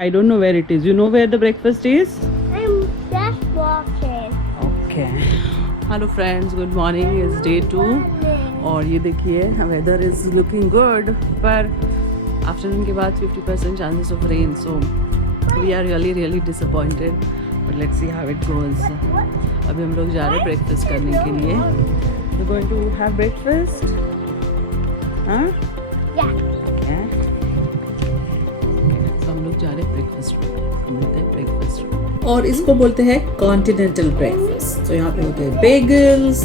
I don't know where it is. You know where the breakfast is? I'm just walking. Okay. Hello friends, good morning. It's day 2 और ये देखिए weather is looking good पर afternoon के बाद 50% chances of rain, so we are really disappointed, but let's see how it goes. अभी हम लोग जा रहे हैं breakfast करने के लिए. We're going to have breakfast. हाँ? Yeah. Okay. So हम लोग जा रहे हैं breakfast रूम. मिलते हैं breakfast रूम. और इसको बोलते हैं कॉन्टिनेंटल ब्रेकफास्ट. तो यहाँ पे होते हैं बेगल्स,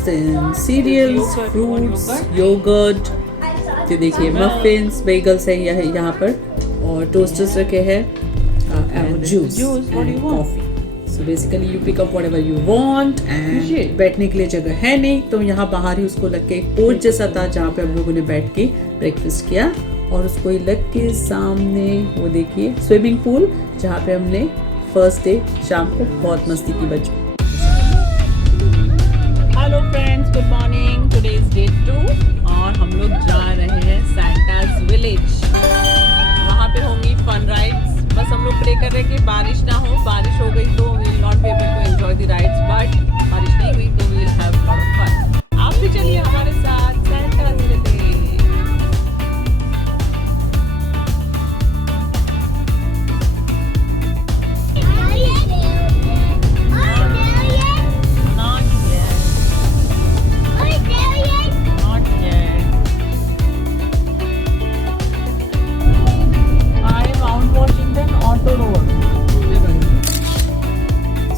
सीरियल्स, फ्रूट्स, योगर्ट, तो देखिए मफिन्स, बेगल्स है यहाँ पर, और टोस्टर्स रखे हैं, and juice and coffee. So basically you pick up whatever you want, and बैठने के लिए जगह है नहीं, तो यहाँ बाहर ही उसको लग के पोर्च जैसा था जहाँ पे हम लोगों ने बैठ के ब्रेकफास्ट किया, और उसको ही लग के सामने वो देखिए स्विमिंग पूल जहाँ पे हमने फर्स्ट डे शाम को बहुत मस्ती की बच्चों. Hello friends, good morning. Today is day 2 और हम लोग जा रहे हैं सैंटास विलेज. वहाँ पे होंगी फन राइड्स. बस हम लोग प्रे कर रहे हैं कि बारिश ना हो. बारिश हो गई तो we will not be able to enjoy the rides, but बारिश नहीं हुई तो we will have lot of fun. आप भी चलिए हमारे साथ सैंटास विलेज.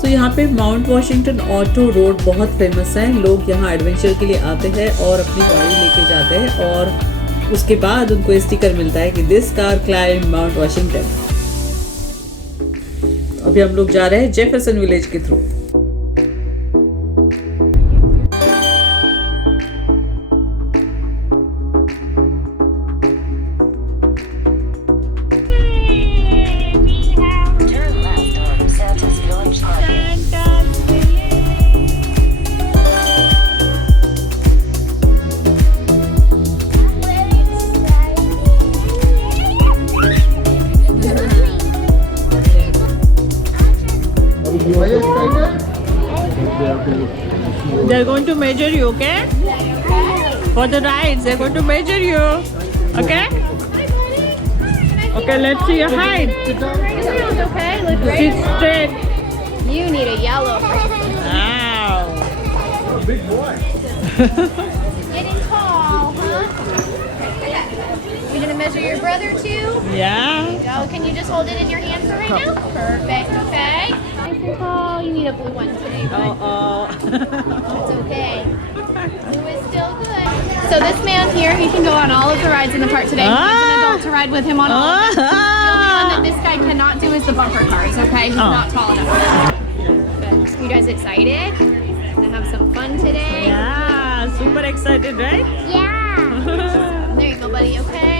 तो यहाँ पे माउंट वॉशिंगटन ऑटो रोड बहुत फेमस है. लोग यहाँ एडवेंचर के लिए आते हैं और अपनी गाड़ी लेके जाते हैं, और उसके बाद उनको स्टिकर मिलता है कि this car climb mount Washington. अभी हम लोग जा रहे हैं जेफरसन विलेज के through. They're going to measure you, okay? For the rides, they're going to measure you, okay? Okay, let's see your height. Okay, look Sit straight. You need a yellow. Wow. Big boy. Getting tall, huh? You gonna measure your brother too? Yeah. Oh, can you just hold it in your hand for right now? Perfect. Okay. Nice and tall. You need a blue one today. It's okay. Blue is still good. So this man here, he can go on all of the rides in the park today. He needs an adult to ride with him on all of them. The only one that this guy cannot do is the bumper cars. Okay, he's not tall enough for that. Good. You guys excited? Gonna have some fun today. Yeah, super excited, right? Yeah. There you go, buddy. Okay.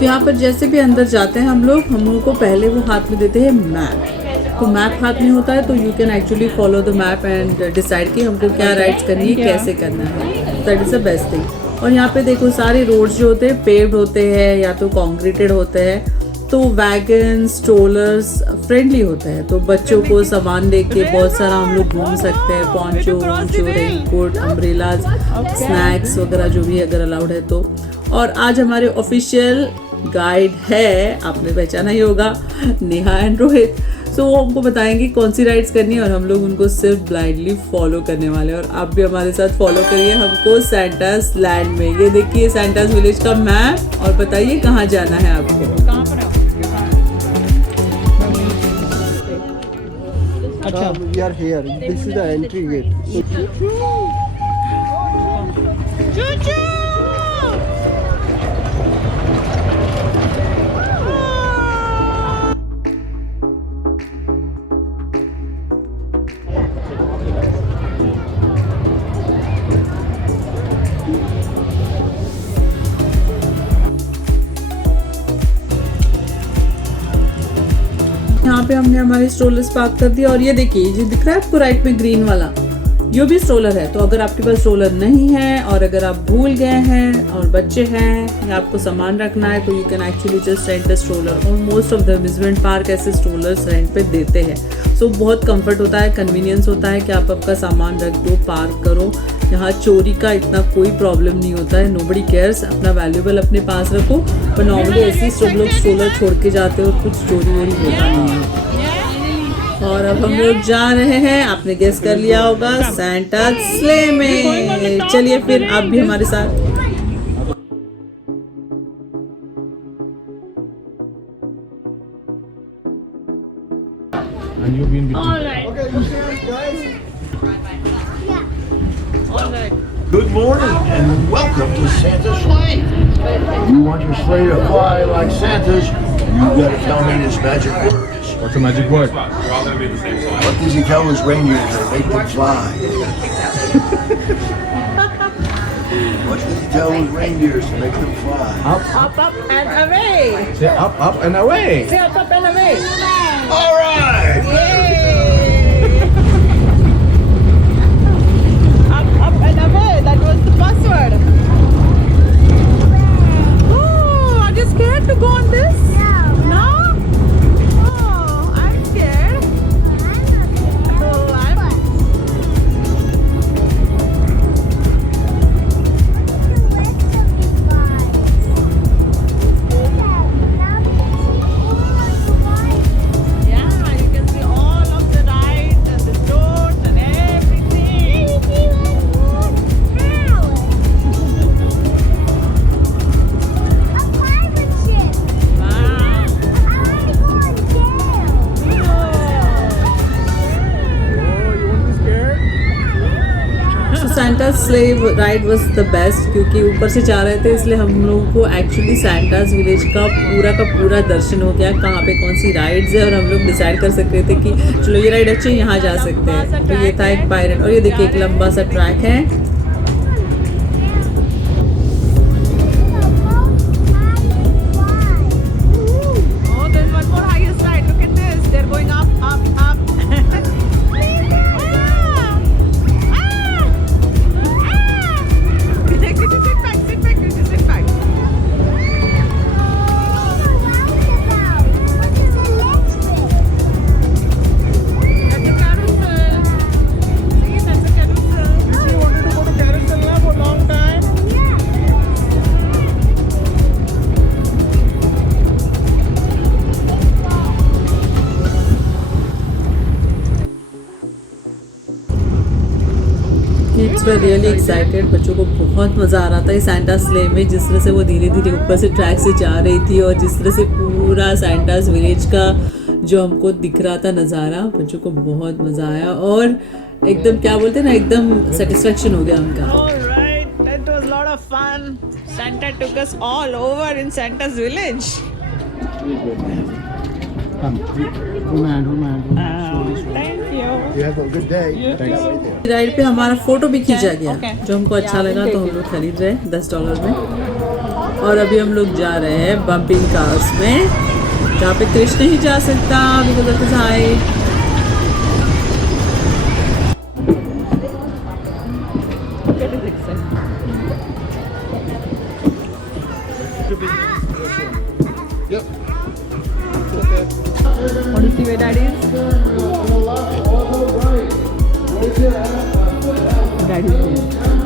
तो यहाँ पर जैसे भी अंदर जाते हैं हम लोगों को पहले वो हाथ में देते हैं मैप. तो मैप हाथ में होता है तो you can actually follow the map and decide कि हमको क्या राइड्स करनी है, कैसे करना है. That is the best thing. और यहाँ पे देखो सारे रोड्स जो होते हैं पेव्ड होते हैं या तो कॉन्क्रीटेड होते हैं, तो वैगन स्ट्रोलर्स फ्रेंडली होते हैं, तो बच्चों को सामान लेके बहुत सारा हम लोग घूम सकते हैं. पॉन्चो वॉन्चो, रेनकोट, अम्ब्रेलाज, स्नैक्स वगैरह जो भी अगर अलाउड है तो. और आज हमारे ऑफिशियल गाइड है, आपने पहचाना ही होगा, नेहा एंड रोहित. सो वो हमको बताएंगे कौन सी राइड्स करनी है और हम लोग उनको सिर्फ ब्लाइंडली फॉलो करने वाले हैं. और आप भी हमारे साथ फॉलो करिए हमको सैंटास लैंड में. ये देखिए सैंटास विलेज का मैप, और बताइए कहाँ जाना है आपको. कहाँ पर अच्छा, we are here. This is the entry gate. चूचू. यहाँ पे हमने हमारे स्ट्रोलर्स पार्क कर दिया, और ये देखिए ये दिख रहा है आपको राइट में ग्रीन वाला, यो भी स्ट्रोलर है, तो अगर आपके पास स्ट्रोलर नहीं है और अगर आप भूल गए हैं और बच्चे हैं या आपको सामान रखना है तो you can actually just rent a stroller. और most of the amusement park ऐसे स्ट्रोलर्स रेंट पे देते हैं। सो बहुत कंफर्ट होता है, कन्वीनियंस होता है कि आप आपका सामान रख दो, पार्क करो। यहाँ चोरी का इतना कोई प्रॉब्लम नहीं होता है, नोबडी केयर्स। अपना वैल्यूबल अपने पास रखो। पर नॉर्मली ऐसे ही सब लोग स्ट्रोलर छोड़ के जाते हो और कुछ चोरी वोरी होता नहीं है। और अब हम लोग जा रहे हैं, आपने गेस कर लिया होगा, सैंटा स्ले में। चलिए फिर आप भी हमारे साथ। And you'll be in between. Okay, you serious, guys? Good morning and welcome to Santa's Sleigh. You want your sleigh to fly like Santa's? You gotta tell me this magic word. What's the magic word? What does he tell his reindeers to make them fly? What does he tell his reindeers to make them fly? Up and away. Say up and away. Up and away. All right. Up and away. That was the password. Oh, are you scared to go on this? No. Oh, I'm scared. Oh, yeah, you can see all of the rides and the floats and everything. Wow. Oh, you won't be scared? So Santa's sleigh ride was the best क्योंकि ऊपर से जा रहे थे, इसलिए हम लोगों को एक्चुअली सैंटास विलेज का पूरा दर्शन हो गया, कहाँ पे कौन सी राइड्स है। और हम लोग डिसाइड कर सकते थे कि चलो ये राइड अच्छी है, यहाँ जा सकते हैं। तो ये था एक पायरेट। और ये देखिए एक लंबा सा ट्रैक है। Oh, there's one more highest ride. Look at this. They're going up. Sit back. That's a carousel. See, that's a carousel. You wanted to go to carousel now for a long time. Kids were really excited. बच्चों को बहुत मज़ा आ रहा था इस Santa slay में, जिस तरह से वो धीरे धीरे ऊपर से ट्रैक से जा रही थी और जिस तरह से पूरा सैंटास विलेज का जो हमको दिख रहा था नज़ारा। बच्चों को बहुत मज़ा आया और एकदम क्या बोलते हैं ना, एकदम सेटिस्फेक्शन हो गया उनका। All right, that was a lot of fun. Santa took us all over in Santa's village. Come. Thank you. You have a good day. Thanks. Ride पे हमारा फोटो भी खींचा गया, Okay. जो हमको अच्छा लगा तो हम लोग खरीद रहे हैं $10 में। और अभी हम लोग जा रहे हैं बम्पिंग कार्स में, जहाँ पे कृष्ण ही जा सकता because of his height. Yep. Want to see where Daddy is? Daddy is there.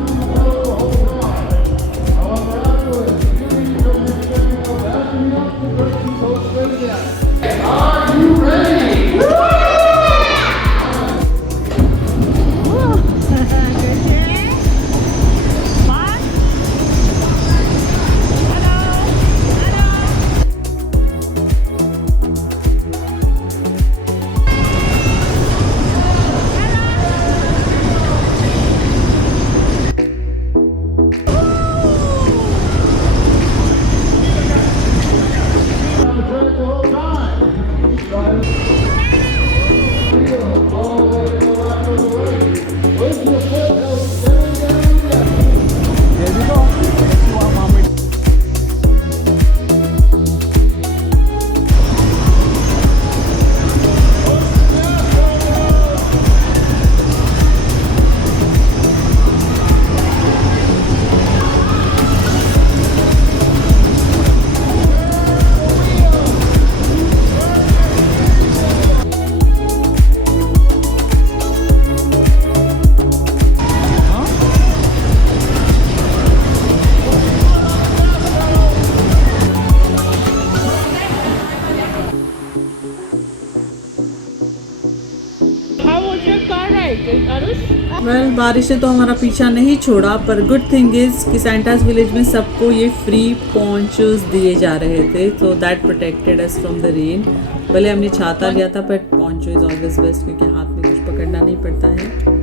Well बारिश ने तो हमारा पीछा नहीं छोड़ा, पर गुड थिंग इज कि सैंटास विलेज में सबको ये फ्री पॉन्चोस दिए जा रहे थे, तो that protected us from the rain. पहले हमने छाता लिया था, but poncho is always best क्योंकि हाथ में कुछ पकड़ना नहीं पड़ता है।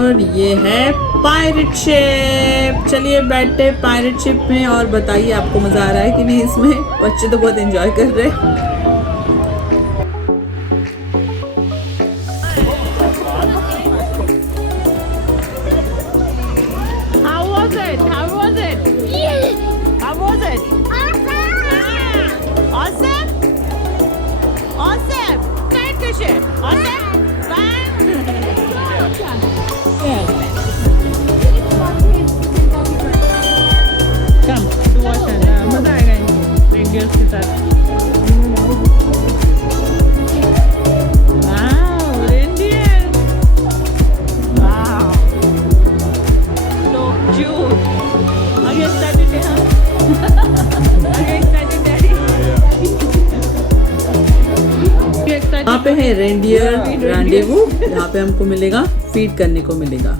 और ये है पायरेट शिप। चलिए बैठते पायरेट शिप में और बताइए आपको मजा आ रहा है कि नहीं इसमें। बच्चे तो बहुत एंजॉय कर रहे हैं। मजा आएगा रेंजर्स के साथ। यहाँ पे है रेंडियर रैंडेवू, यहाँ पे हमको मिलेगा फीड करने को मिलेगा,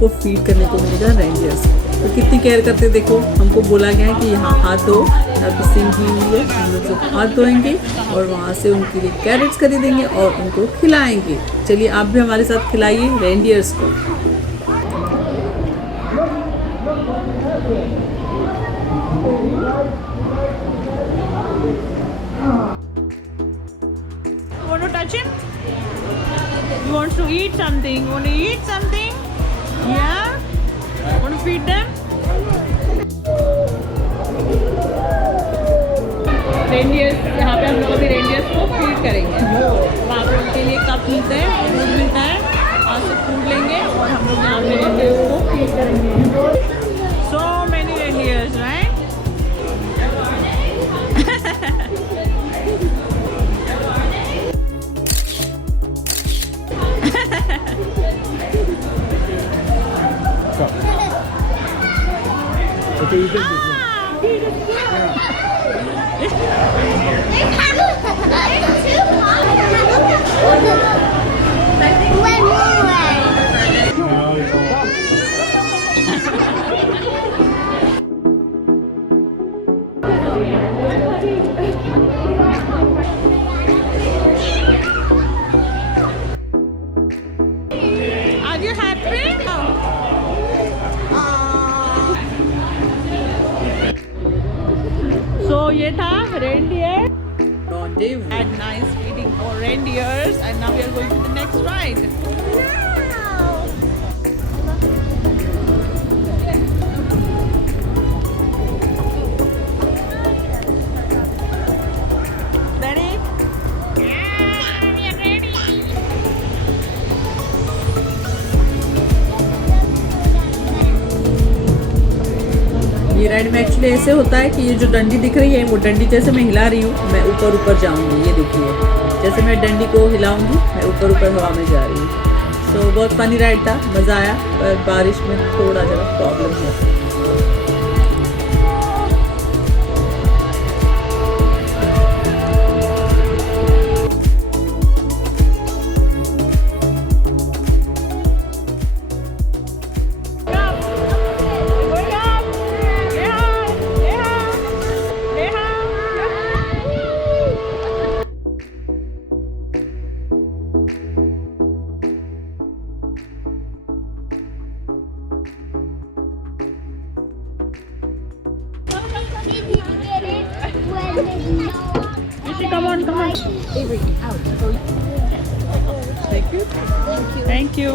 को फीड करने को मिलेगा रेंडियर्स। तो कितनी केयर करते देखो, हमको बोला गया है कि यहाँ हाथ धो, सिंग की हुई है, हम लोग सब हाथ धोएंगे और वहाँ से उनके लिए कैरेट्स खरीदेंगे और उनको खिलाएंगे। चलिए आप भी हमारे साथ खिलाइए रेंडियर्स को। Want to touch him? You want to eat something? Want to eat something? Yeah? Want to feed them? Reindeers, यहाँ पे हम लोग अभी रेंडियर्स को फीड करेंगे। वहाँ पे उनके लिए कप मिलता है, फूड मिलता है, वहाँ से फूड लेंगे और हम लोग यहाँ पे रेंडियर्स को फीड करेंगे। So many reindeers, right? Okay, you take this one. Are you happy? So ये था reindeer. Rendezvous. Had nice feeding for reindeers, and now we are going to the next ride. Ready? ये ride में actually ऐसे होता है कि ये जो डंडी दिख रही है, वो डंडी जैसे मैं हिला रही हूँ, मैं ऊपर ऊपर जाऊँगी। ये देखिए, जैसे मैं डंडी को हिलाऊंगी, मैं ऊपर ऊपर हवा में जा रही हूँ। सो बहुत फनी राइड था, मज़ा आया, पर बारिश में थोड़ा जरा प्रॉब्लम है। Come on, come on. Avery, out. Thank you. Thank you.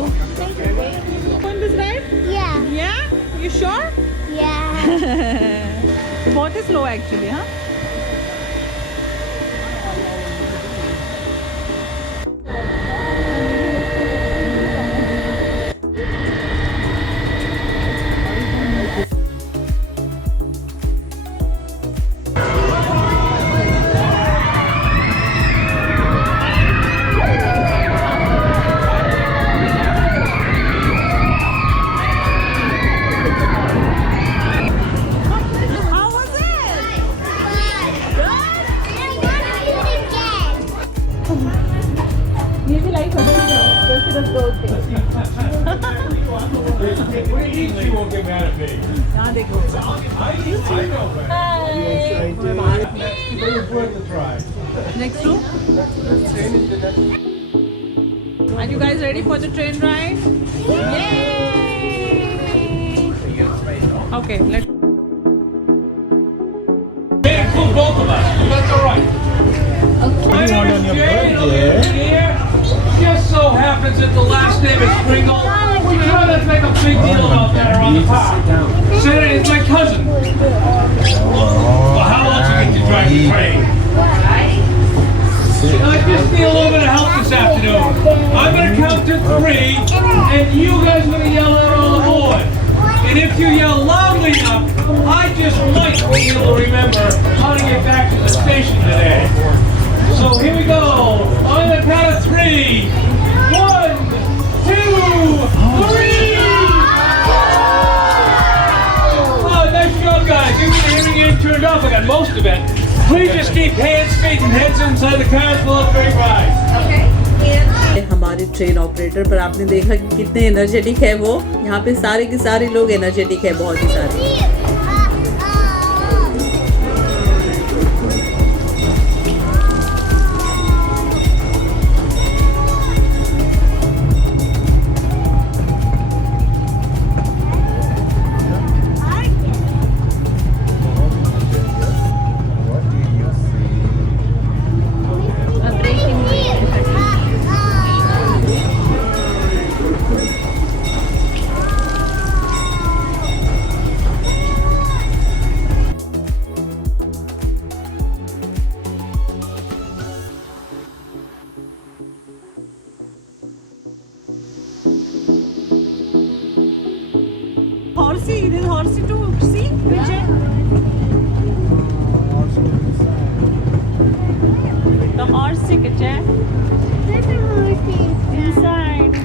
On this ride? Yeah. Yeah? You sure? Yeah. बहुत ही slow actually, huh? How was it? सिर्फ 2 थे। You won't get mad at me. यहाँ देखो। I know, but it's worth a try. Next room. Are you guys ready for the train ride? Yay! Okay, let's. May include both of us. That's all right. My name is Jay, and I'm the engineer. Just so happens that the last name is Pringle. We try not to make a big deal about that around the park. Senator, it's my cousin. Well, how else you get to drive the train? I just need a little bit of help this afternoon. I'm going to count to 3, and you guys are going to yell out all aboard. And if you yell loudly enough, I just might be able to remember how to get back to the station today. So here we go. On the count of 3. 1, 2, 3! Oh, nice job, guys. You get the hearing aid turned off. I got most of it. Please just keep hands, feet, and heads inside the cars for a great ride. हमारे train operator पर आपने देखा कि कितने energetic है वो। यहाँ पे सारे के सारे लोग एनर्जेटिक है, बहुत ही सारे। Horsey, there's horsey to see. Vijay. The horsey, Vijay. There's a horsey Inside.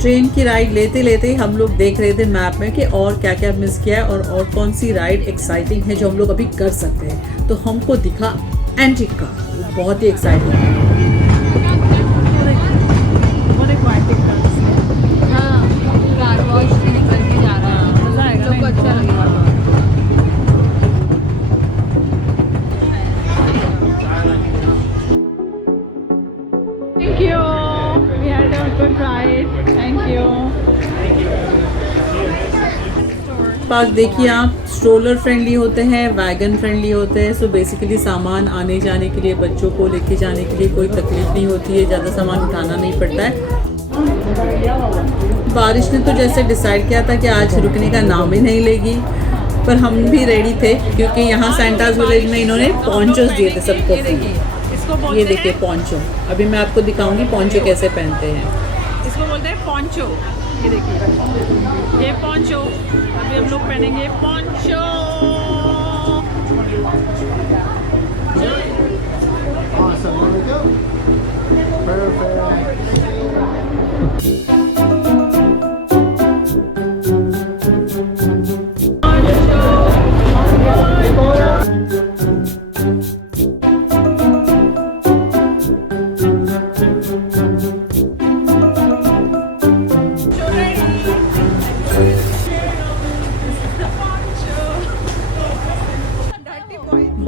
Train की राइड लेते लेते ही हम लोग देख रहे थे मैप में कि और क्या क्या मिस किया है और कौन सी राइड एक्साइटिंग है जो हम लोग अभी कर सकते हैं। तो हमको दिखा एंटिक कार, बहुत ही एक्साइटिंग है। हाँ, कार वॉश करके जा रहा है। मजा आएगा लोग को अच्छा लगेगा। Thank you. We had a good ride. Thank you. Park देखिए आप, स्ट्रोलर फ्रेंडली होते हैं, वैगन फ्रेंडली होते हैं। सो बेसिकली सामान आने जाने के लिए, बच्चों को लेके जाने के लिए कोई तकलीफ नहीं होती है, ज़्यादा सामान उठाना नहीं पड़ता है। बारिश ने तो जैसे डिसाइड किया था कि आज रुकने का नाम ही नहीं लेगी, पर हम भी रेडी थे क्योंकि यहाँ सैंटाज विलेज में इन्होंने पॉन्चोस दिए थे सबको। ये देखिए पॉन्चो, अभी मैं आपको दिखाऊंगी पॉन्चो कैसे पहनते हैं। इसको बोलते हैं पॉन्चो। ये देखिए, ये पॉन्चो। अभी हम लोग पहनेंगे poncho. Awesome. Here we go. Perfect.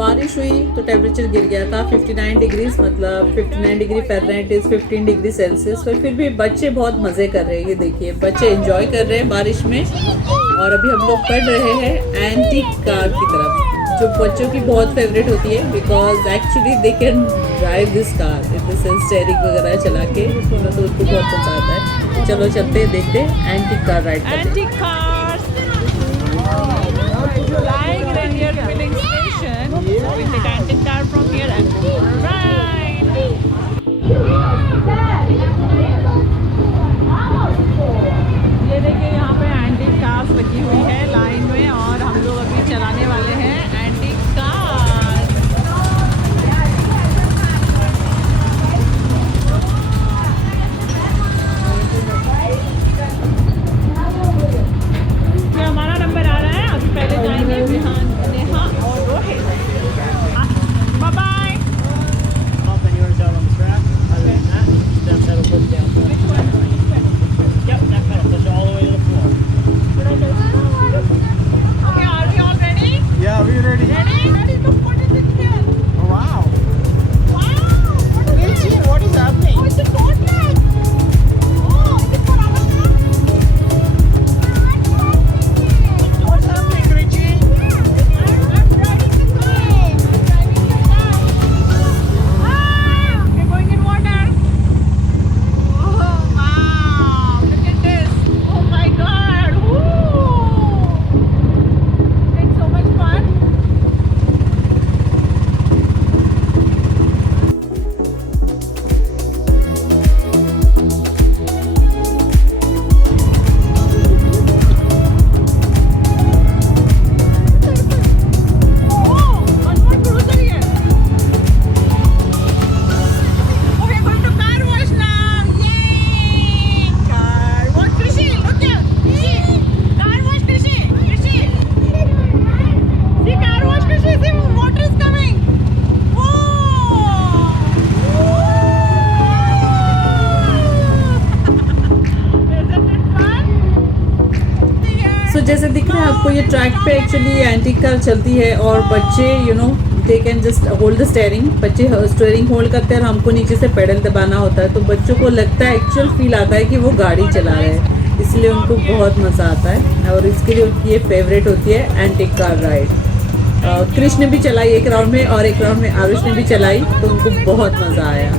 बारिश हुई तो टेम्परेचर गिर गया था 59 डिग्रीज, मतलब 59 degree Fahrenheit is 15 degree Celsius. पर फिर भी बच्चे बहुत मज़े कर रहे हैं। ये देखिए बच्चे एंजॉय कर रहे हैं बारिश में। और अभी हम लोग पढ़ रहे हैं एंटीक कार की तरफ, जो बच्चों की बहुत फेवरेट होती है because actually they can drive this car in the sense steering वगैरह चला के, तो उसको बहुत मजा आता है। चलो चलते हैं, देखते हैं एंटीक कार राइड करते हैं। Antique cars. Like Reindeer filling station. We take antique car from here and go for a ride. ये देखिए यहाँ पे एंटीक कार्स लगी हुई है लाइन में, और हम लोग अभी चलाने वाले हैं एंटीक कार। जैसे दिख रहा है आपको, ये ट्रैक पे एक्चुअली एंटीक कार चलती है और बच्चे they can just hold the steering. बच्चे स्टेयरिंग होल्ड करते हैं और हमको नीचे से पेडल दबाना होता है, तो बच्चों को लगता है, एक्चुअल फील आता है कि वो गाड़ी चला रहे हैं, इसलिए उनको बहुत मज़ा आता है और इसके लिए उनकी ये फेवरेट होती है एंटीक कार राइड। कृष्ण ने भी चलाई एक राउंड में और एक राउंड में आरुष ने भी चलाई, तो उनको बहुत मज़ा आया।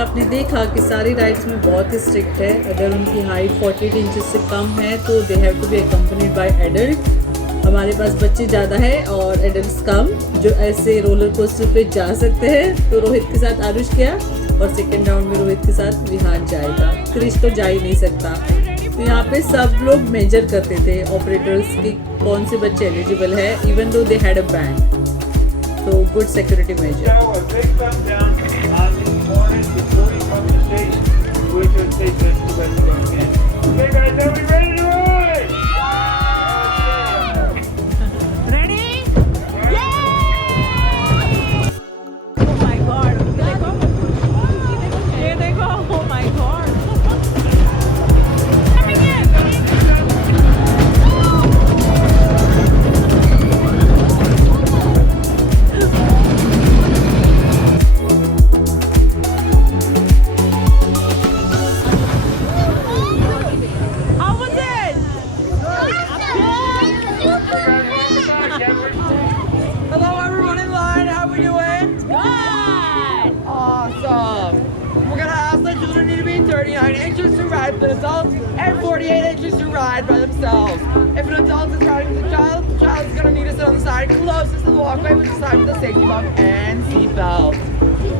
आपने देखा कि सारी राइड्स में बहुत ही स्ट्रिक्ट है। अगर उनकी हाइट 48 इंचेस से कम है तो they have to be accompanied by adult. हमारे पास बच्चे ज़्यादा है और एडल्ट्स कम, जो ऐसे रोलर कोस्टर पे जा सकते हैं। तो रोहित के साथ आरुष गया और सेकेंड राउंड में रोहित के साथ विहान जाएगा। क्रिश तो जा ही नहीं सकता। तो यहाँ पे सब लोग मेजर करते थे ऑपरेटर्स की कौन से बच्चे एलिजिबल है, even though they had a band. तो good security measure. Okay guys, are we ready to ride? Ready? Yeah! Oh my God! देखो, ये देखो, oh my God! Coming in! How was it? Hello everyone in line, how we doing? Good! Awesome! We're gonna ask the children need to be 39 inches to ride with an adult and 48 inches to ride by themselves. If an adult is riding with a child, the child is gonna need to sit on the side closest to the walkway, which is side with a safety belt and seatbelt.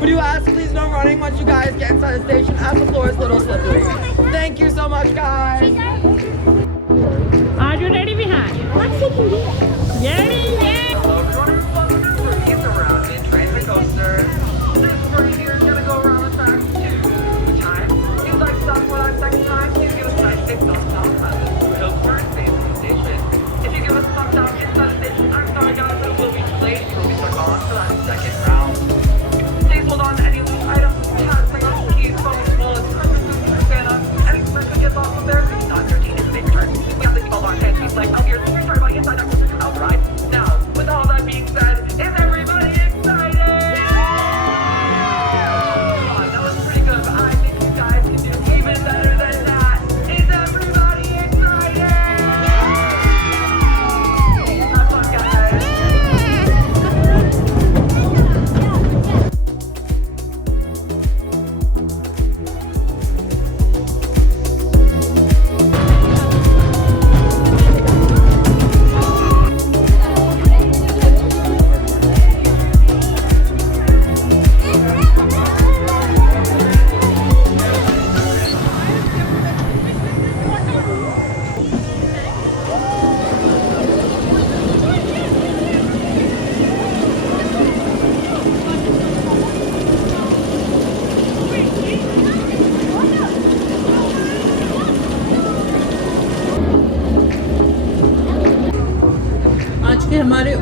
We do ask please no running once you guys get inside the station, as the floor is a little slippery. Thank you so much, guys! Are you ready behind? Ready? Yeah! Hello everyone, welcome to Rookies Around in Transit Coaster. This party here is gonna go around the track 2 times. If you'd like to stop for that second time, please give us a nice big thumbs down at the Blue Hill Park Station Station. If you give us a thumbs down inside the station, I'm sorry guys, but it will be too late. You will be stuck on for that second round. Please hold on to any loose items, hats, like keys, phones, wallets, Christmas cookies, Santa, anything that could get lost from there. Please not 13 is a big turn. We have to keep all our hands, like out here. Sorry about inside that coaster outside. Now,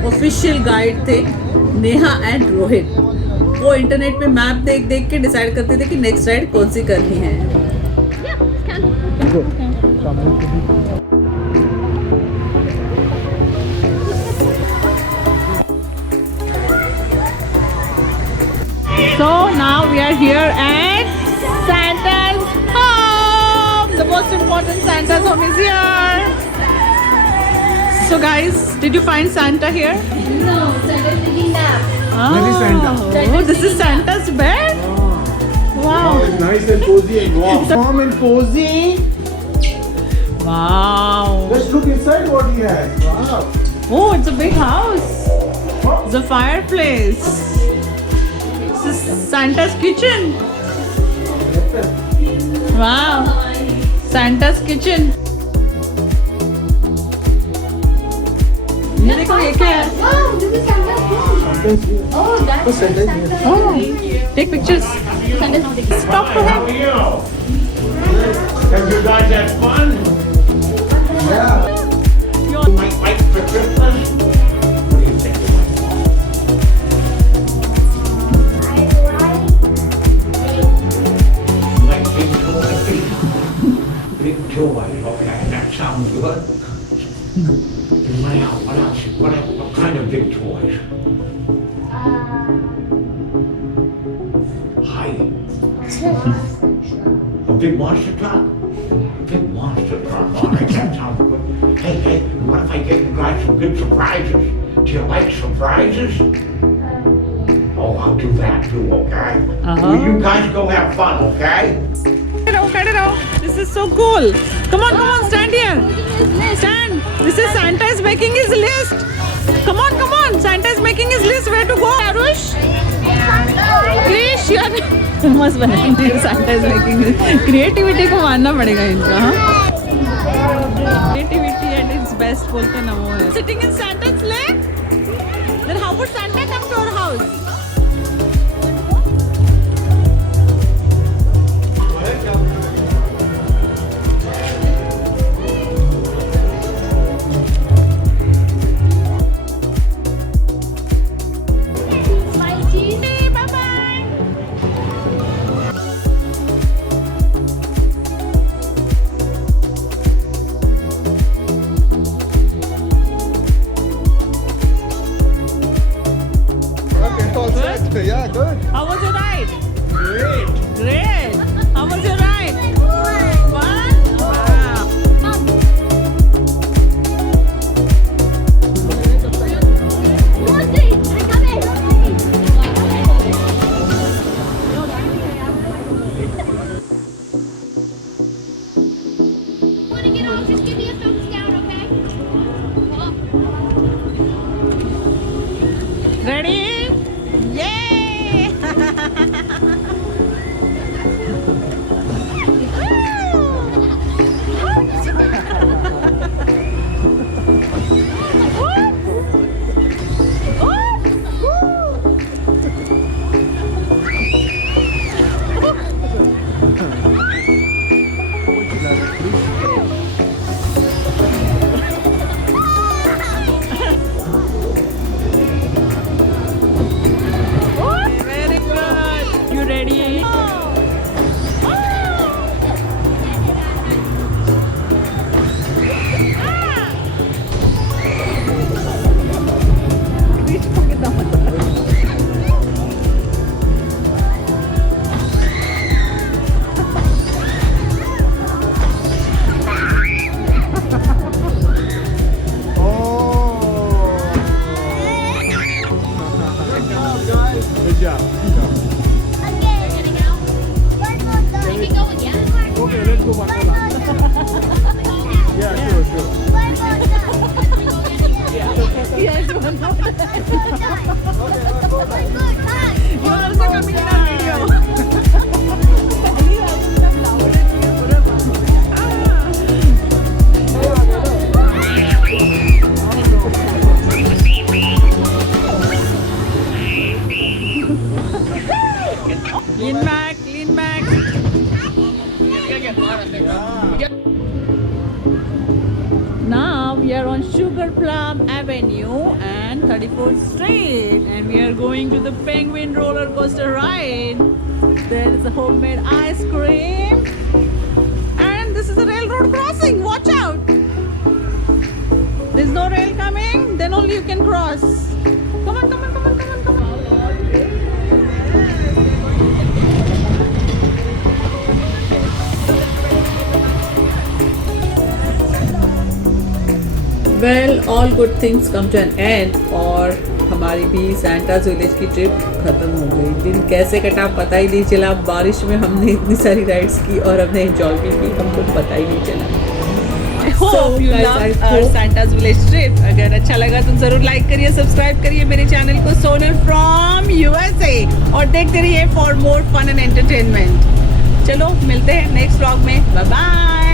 official guide थे Neha and Rohit. वो internet पे map देख देख के decide करते थे कि next ride कौन सी करनी है। So now we are here at Santa's home. The most important Santa's home is here. So guys, did you find Santa here? No, Santa's taking nap. Oh, this is Santa's bed? Wow. It's nice and cozy and warm. Warm and cozy. Wow. Let's look inside what he has. Wow. Oh, it's a big house. It's a fireplace. This is Santa's kitchen. Wow. Santa's kitchen. ये देखो ये क्या है? Wow, this is Santa's home. Oh, that's Santa's home. Oh, take pictures. Santa's home. Talk to How him. are you? Have you guys had fun? You might like for Christmas? What do you think you might want? Like big toys? Big toys, okay, that sounds good. Now, what else? What kind of big toys? Hi. A big monster truck? Big monster truck. All right, that sounds good. Hey, what if I get you guys some good surprises? Do you like surprises? Oh, I'll do that too, okay? Well, you guys go have fun, okay? Cut it out. This is so cool. Come on, stand here. Stand. This is Santa is making his list. Come on. Santa is making his list. Where to go, Arush? Krish, you are मस्त बने. Santa is making his creativity को मानना पड़ेगा इनका. हाँ? Creativity at its best बोलते ना वो है. Sitting in Santa's sleigh? Then how would Santa come to our house? Okay, all set. Yeah, good. How was your ride? Great. Great. How was your ride? Fun. Wow. Want to get off? Just give me a thumbs down, okay? Ready? Yay! Very good. You ready? Good job. We can go again. Okay, let's go one more lap. Yeah, sure. Yes, one more. Good. You are also coming in our video. Lean back, lean back. Now we are on Sugar Plum Avenue and 34th Street and we are going to the Penguin roller coaster ride. There is a homemade ice cream and this is a railroad crossing. Watch out! There's no rail coming, then only you can cross. Come on, come on, come on, come on, come on. Well, all good things come to an end और हमारी भी सैंटाज village की trip ख़त्म हो गई. दिन कैसे कटा पता ही नहीं चला. बारिश में हमने इतनी सारी राइड्स की और हमने एंजॉय भी की, हमको पता ही नहीं चला. I hope you loved our Santa's Village trip. अगर अच्छा लगा तो ज़रूर लाइक करिए, सब्सक्राइब करिए मेरे चैनल को सोनल फ्रॉम USA और देखते रहिए for more fun and entertainment. चलो मिलते हैं नेक्स्ट व्लॉग में. Bye bye.